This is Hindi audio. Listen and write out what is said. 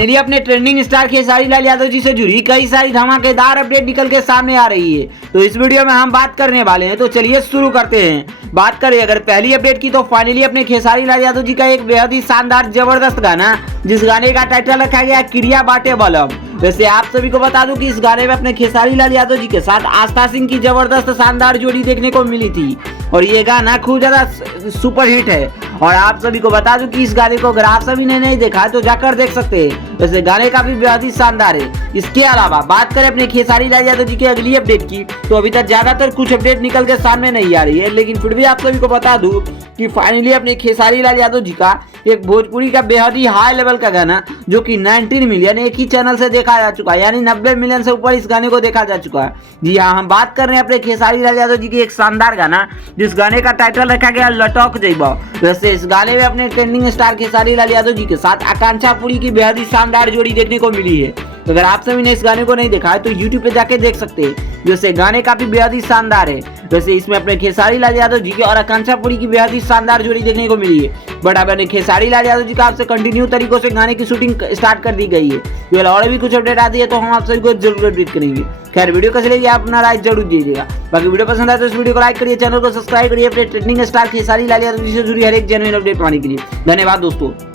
फाइनली अपने ट्रेंडिंग स्टार खेसारी लाल यादव जी से जुड़ी कई सारी धमाकेदार अपडेट निकल के सामने आ रही है। तो इस वीडियो में हम बात करने वाले हैं, तो चलिए शुरू करते हैं। बात करें अगर पहली अपडेट की, तो फाइनली अपने खेसारी लाल यादव जी का एक बेहद ही शानदार जबरदस्त गाना, जिस गाने का टाइटल रखा गया क्रिया बाटे बलम। वैसे आप सभी को बता दूं कि इस गाने में अपने खेसारी लाल यादव जी के साथ आस्था सिंह की जबरदस्त शानदार जोड़ी देखने को मिली थी और ये गाना खूब ज्यादा सुपर हिट है। और आप सभी को बता दूं कि इस गाने को अगर आप सभी ने नहीं देखा है तो जाकर देख सकते हैं। वैसे गाने काफी बेहद ही शानदार है। इसके अलावा बात करें अपने खेसारी लाल यादव जी की अगली अपडेट की, तो अभी तक ज्यादातर कुछ अपडेट निकल के सामने नहीं आ रही है, लेकिन फिर भी आप सभी को बता दूं कि फाइनली अपने खेसारी लाल यादव जी का एक भोजपुरी का बेहद ही हाई लेवल का गाना, जो कि 19 मिलियन एक ही चैनल से देखा जा चुका है, यानी 90 मिलियन से ऊपर इस गाने को देखा जा चुका है। जी हाँ, हम बात कर रहे हैं अपने खेसारी लाल यादव जी की एक शानदार गाना, जिस गाने का टाइटल रखा गया लटक जइबा। वैसे इस गाने में अपने ट्रेंडिंग स्टार खेसारी लाल यादव जी के साथ आकांक्षा पुरी की बेहद ही शानदार जोड़ी देखने को मिली है। तो अगर आप सभी ने इस गाने को नहीं देखा है तो YouTube पे जाके देख सकते हैं। जैसे गाने काफी बेहद ही शानदार है। वैसे इसमें अपने खेसारी लाल यादव जी की और आकांक्षा पुरी की बेहद ही शानदार जोड़ी देखने को मिली है। बट अब अपने खेसारी लाल यादव जी का आपसे कंटिन्यू तरीकों से गाने की शूटिंग स्टार्ट कर दी गई है। तो और भी कुछ अपडेट आती है तो हम आप सभी को जरूर अपडेट करेंगे। खैर, वीडियो कैसी लगी आप अपना राय जरूर दीजिएगा। बाकी वीडियो पसंद आए तो इस वीडियो को लाइक करिए, चैनल को सब्सक्राइब करिए अपने ट्रेंडिंग स्टार खेसारी लाल यादव जी से जुड़ी हर एक जेन्युइन अपडेट पाने के लिए। धन्यवाद दोस्तों।